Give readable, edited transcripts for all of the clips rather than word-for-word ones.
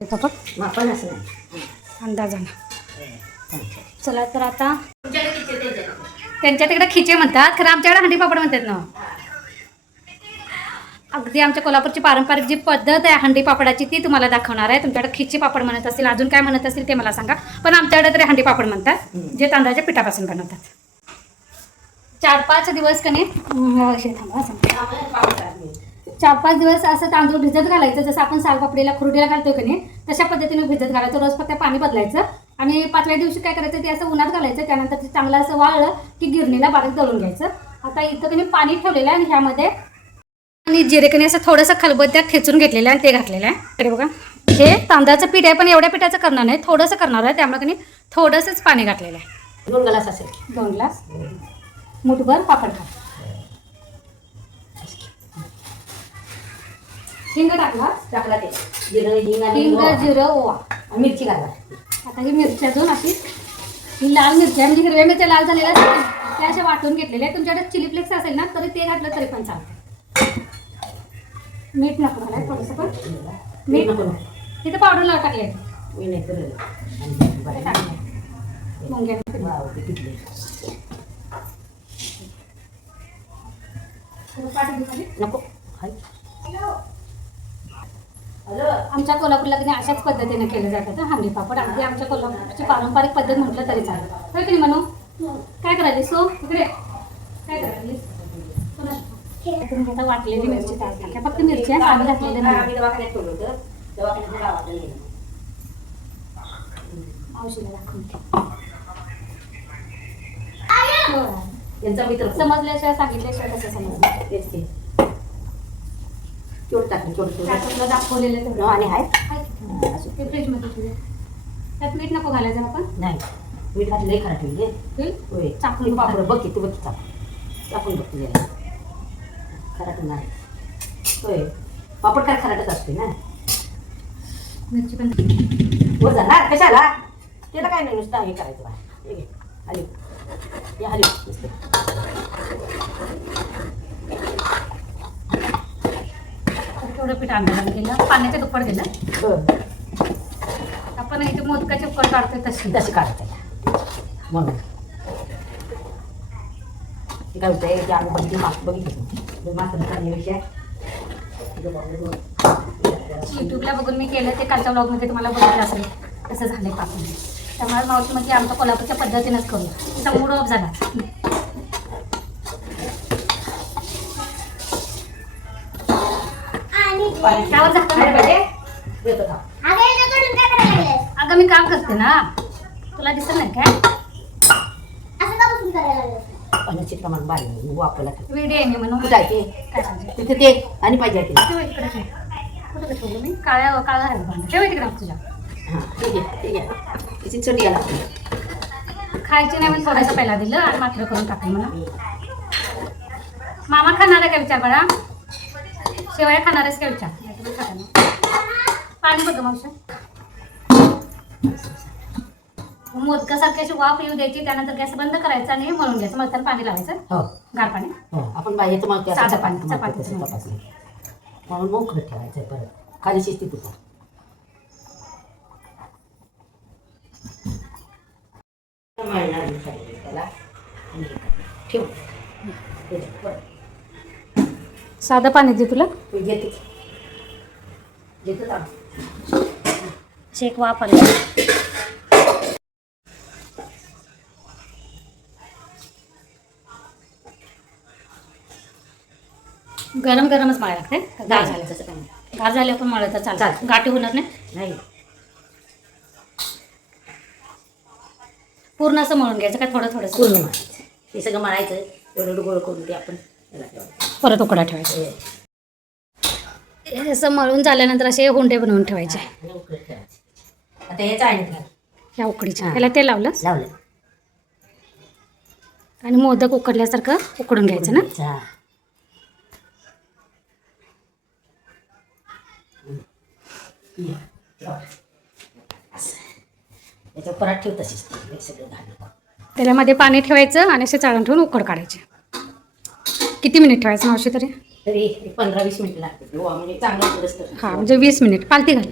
मापन असं नाही अंदाजानं. चला तर आता त्यांच्या तिकडे खिचे म्हणतात, खरं आमच्याकडे हंडीपापड म्हणतात ना. अगदी आमच्या कोल्हापूरची पारंपरिक जी पद्धत आहे हंडीपापडाची ती तुम्हाला दाखवणार आहे. तुमच्याकडे खिचे पापड म्हणत असतील, अजून काय म्हणत असतील ते मला सांगा. पण आमच्याकडे तरी हंडीपापड म्हणतात, जे तांदळाच्या पिठापासून बनवतात. 4-5 दिवस कने 4-5 दिवस असं तांदूळ भिजत घालायचं. जसं आपण सालपापडीला खुरडीला घालतो की नाही तशा पद्धतीने भिजत घालायचं. रोज फक्त पाणी बदलायचं आणि 5व्या दिवशी काय करायचं ते असं उन्हात घालायचं. त्यानंतर ते चांगलं असं वाळलं की गिरणीला बारीक दळून घ्यायचं. आता इथं कधी पाणी ठेवलेलं आहे आणि ह्यामध्ये आणि जिरे कणी असं थोडंसं खलबत्त्यात ठेचून घेतलेलं आहे आणि ते घातलेलं आहे. इकडे बघा, हे तांदळाचं पीठ आहे पण एवढ्या पिठाचं करणार नाही, थोडंसं करणार आहे. त्यामुळे कणी थोडंसंच पाणी घातलेलं आहे. 2 ग्लास असेल. 2 ग्लास. मुठभर पापड घाल. हिंग टाकला ते जिरं हिंग आणि हिंग जिरं ओवा मिरची घाला. आता ही मिरची अजून अशी ही लाल मिरची आहे, म्हणजे हिरव्या मिरच्या लाल झालेल्या असतात त्या अशा वाटून घेतलेल्या. तुमच्याकडे चिली फ्लेक्स असेल ना तरी ते घातलं तरी पण चालतं. मीठ नको घालाय थोडंसं, पण मीठ नको. तिथं पावडर लाव टाकले मी नाही तर नको. आमच्या कोल्हापूरला कधी अशाच पद्धतीने केले जातात हंडी पापड. अगदी आमच्या कोल्हापूरची पारंपरिक पद्धत म्हटलं तरी चालेल. होय की नाही म्हणू? काय करायली सो इकडे काय करायली? आता वाटलेली मिरची टाका, फक्त मिरची आहे, पाणी घातलेलं नाही. दवाखान्यात ठेवलं होतं, दवाखान्यात गावात नेलं. मावशीला दाखवून यांचा मित्र समजल्याशिवाय सांगितल्याशिवाय कसं समजलं? तेच ते चोट टाकली तुला दाखवलेलं तेवढं आणि आहे असं ते फ्रीजमध्ये ठेवले. त्यात मीठ नको घालायचं आपण. नाही मीठ घातलं लई खराब ठेवले. होय चाकून पापड बघ की, तू बघ की चाकून बघ तुझ्या खराट नाही. होय पापड काय खराटच असते ना. मिरची पण वर जाणार कशाला? त्याला काय नाही, नुसतं हे करायचं बा. हे घे आली या आली थोडं पीठ अंदाजाने गेलं, पाण्याच्या दुप्पट गेलं. आपण इथे मोदकाची उकड काढतोय तशी तशी काढायचं म्हणून ते काय होतंय की आम्ही बघितली बघितलं मात्र करण्यापेक्षा युट्यूबला बघून मी केलं ते कालच्या ब्लॉगमध्ये तुम्हाला बघितलं असेल कसं झालंय पापड. त्यामुळे मावशी म्हणजे आमच्या कोल्हापूरच्या पद्धतीनंच करू. तिचा मूड ऑफ झाला. त्यावर झाकण पाहिजे. अगं मी काम करते ना, तुला दिसत नाही काय? पाण्याची प्रमाण बारीक वापरला व्हिडिओ आहे म्हणून कुठं आहे काय सांगते तिथे ते आणि पाहिजे तिला. ठेवा इकडे ठेव. कुठं ठेवलं मी? काळ्या आहे भांडं. ठेवा तिकडे तुझ्या. हां ठीक आहे ठीक आहे. तिची छोटी याला खायची नाही मी थोडंसं पहिला दिलं आणि मात्र करून टाकलं मला. मामा खाणार आहे का विचार बळा? शेवया खाणार आहेस का विचार? पाणी बघ मावशी. मोदकासारखी अशी वाफ येऊ द्यायची, त्यानंतर गॅस बंद करायचा आणि मळून घ्यायचं. मळताना पाणी लावायचं. हो गार पाणी. हो आपण बाहेरचं मग साधं पाणी, चपातीचं चपाती म्हणून मोकळं ठेवायचं आहे. परत खाली शिस्ती तुझा त्याला ठेव. साधं पाणी दे तुला. घेते घेतो शेक वाफ आली. गरम गरमच मळायला लागते. गार झालं तसं काय नाही. गार झाले पण मळलं तर चालतं. गाठी होणार नाही. नाही पूर्ण असं मळून घ्यायचं काय? थोडं थोडंसं पूर्ण मळायचं. हे सगळं मळायचं एवढं गोळ करून ते आपण परत उकडा ठेवायचं. हे असं मळून झाल्यानंतर असे हुंडे बनवून ठेवायचे. उकडत ठेवायचं. आता हे चाळणीत घाल. ह्या उकडीच्या त्याला ते लावलं लावलं आणि मोदक उकडल्यासारखं उकडून घ्यायचं ना. अच्छा. याच्या परत ठेव तशीच सगळं घाल. त्याच्यामध्ये पाणी ठेवायचं आणि असे चाळून ठेवून उकड काढायचे. किती मिनिट ठेवायचं मावशी तरी? तरी 15-20 मिनिटं लागते. म्हणजे चांगलं उकडच तर. हां म्हणजे 20 मिनिट. पालती घाल.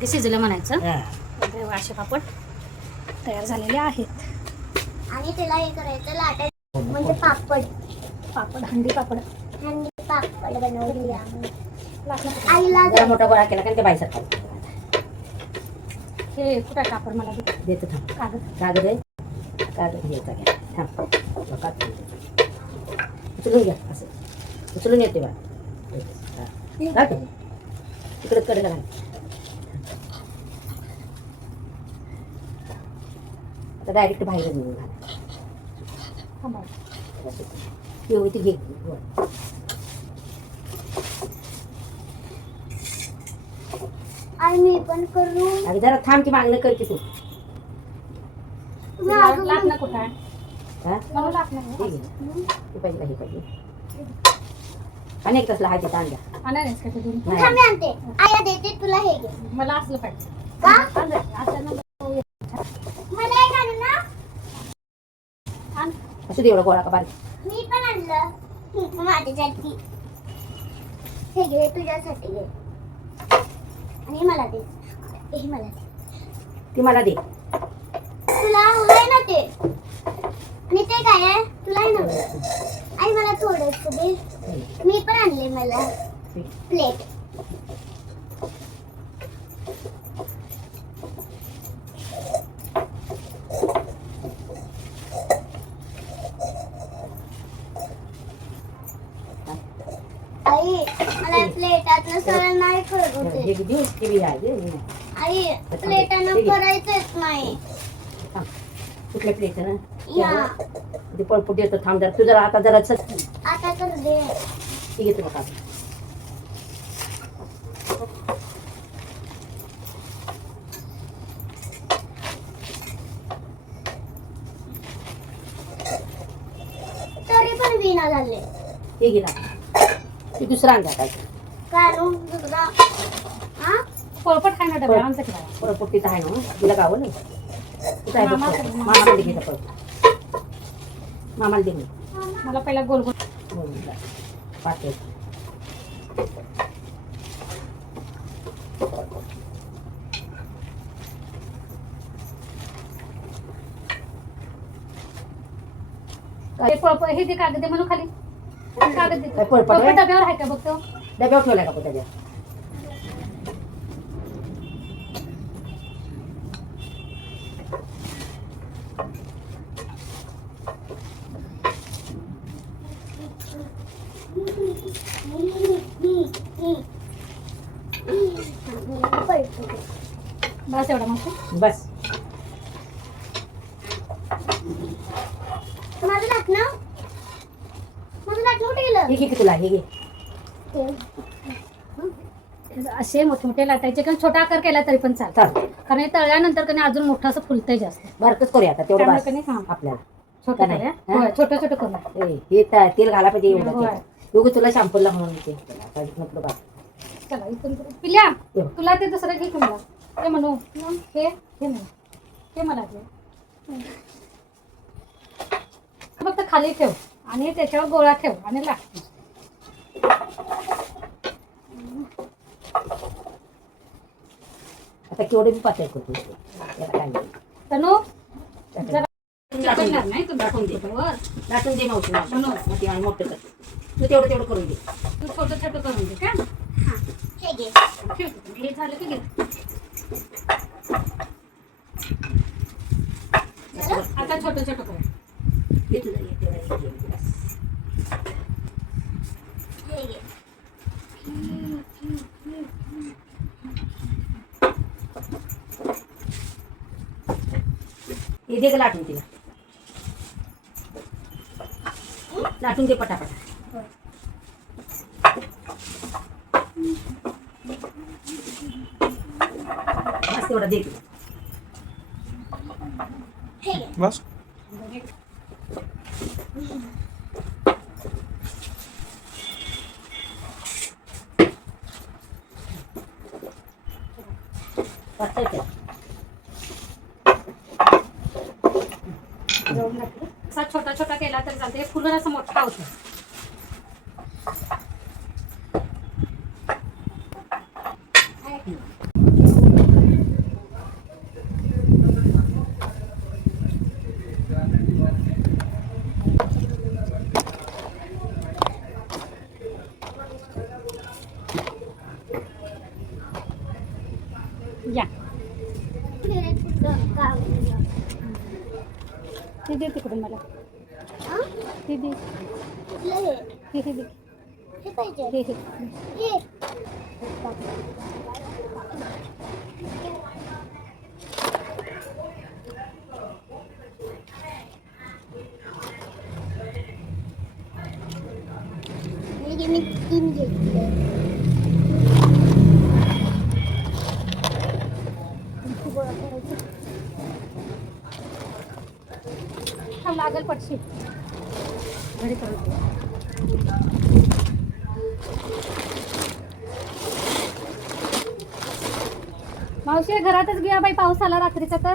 ते शिजलं म्हणायचं. हा. तर असे पापड तयार झालेले आहेत. आणि त्याला हे करायचं लाटायचं म्हणजे पापड हंडी पापड बनवली आम्ही. लागलं. आईला जरा मोठा गोळा केला कारण ते बाहेर हे कुठं कापड मला दे. देतो थांब. कागद. कागद आहे. कागद घ्यायचा घ्या थांब. कागद उचलून घ्या असं उचलून येते बा तिकडे कडे घाल. आता डायरेक्ट बाहेर निघून घाल. ती घे. आणि मी पण करू. अरे जरा थांब की मागणं करते तू. तुम्ही अजून लागणं कुठं आहे? हा मला लागणं ठीक आहे. हे पाहिजे का हे पाहिजे अनेक तसला आहे तिथं आणल्या आणणार आहेस का ते दोन? नाही. थांब मी आणते. आया देते तुला हे घे. मला असलं पाहिजे. का? असं नको. मला एक आणू ना. आण. असं दे एवढा गोळा का बारीक. मी पण आणलं माझ्यासाठी. हे घे तुझ्यासाठी घे. आणि मला दे. हे मला दे. ती मला दे. तुला आहे ना ते. आणि ते काय आहे तुला आहे ना. आई मला थोडंसं दे. मी पण आणले मला प्लेट. आई मला प्लेटातलं सरळ नाही करत होते. हे देऊ ते बी आहे दे. आई प्लेटानं करायचंच नाही. कुठल्या प्लेट ना या ते पळपुट येतो थांब जरा तू जरा आता जरा आता कर दे. ठीक आहे तुला का तरी पण विना झाले. हे गेला ते दुसरा आणला काय काढू दुसरा. हा पोळपट खाय ना डबा आमचं किती आहे? पळपुट तिथं आहे ना तिला गावं नाही तिथं आहे बघ. मामाला दे घेता पळपुट मामाला दे मी मला पहिला गोल गोल पाच हे पोळपट हे दे कागद दे म्हणून खाली कागद दे. काय पोळपट आहे? पोळपट डब्यावर आहे का बघतो. डब्यावर ठेवलाय का पोटाच्या बस एवढा मस्त. बस माझं लाटणं कुठे गेलं. हे घे की तुला हे घे असे मोठे मोठे लाटायचे किंवा छोटा आकार केला तरी पण चालतं. चाल कारण हे तळल्यानंतर कधी अजून मोठं असं फुलतंय जास्त. बारकच करूया आता तेवढं त्यामुळे बस कधी हा आपल्याला छोटं का नाही? करूया. हा? होय, छोटं छोटं करू. हे तेल घाला पाहिजे होय. एवढं एवढं तुला शॅम्पूला म्हणून ते म्हटलं बा चला इथून पिल्या हो. तुला ते दुसरं घे की मला ते म्हणू हे म्हणू ते मला दे. फक्त खाली ठेव आणि त्याच्यावर गोळा ठेव आणि लाग. आता केवढे बी पातळ करतो त्याला काय नाही. तनू जरा चिकटणार नाही तू दाखवून दे वर. लाटून दे मावशी मग ते मोठं कर तू तेवढं करून दे. तू छोटं छोटं करून दे का. हे घे. ठेव. हे झालं की घे. आता छोटं छोटं कर. हे तुला हे तेवढं हे घे बस. हे घे. हे दे ग लाटून तिला लाटून दे पटापट. बस तेवढा दे तिला. हे घे. बस पातळ केला. असा छोटा छोटा केला तर चालतं. हे फुलं असं मोठा होतं. या फिरत कुठं गाव ते दे तिकडून मला हा? ते दे कुठलं हे हे दे हे पाहिजे हे हे मी 3 घेतले गोळा करायचं हा लागल पडशी घरी करून मावशी घरातच घ्या बाई पाऊस आला रात्रीचा तर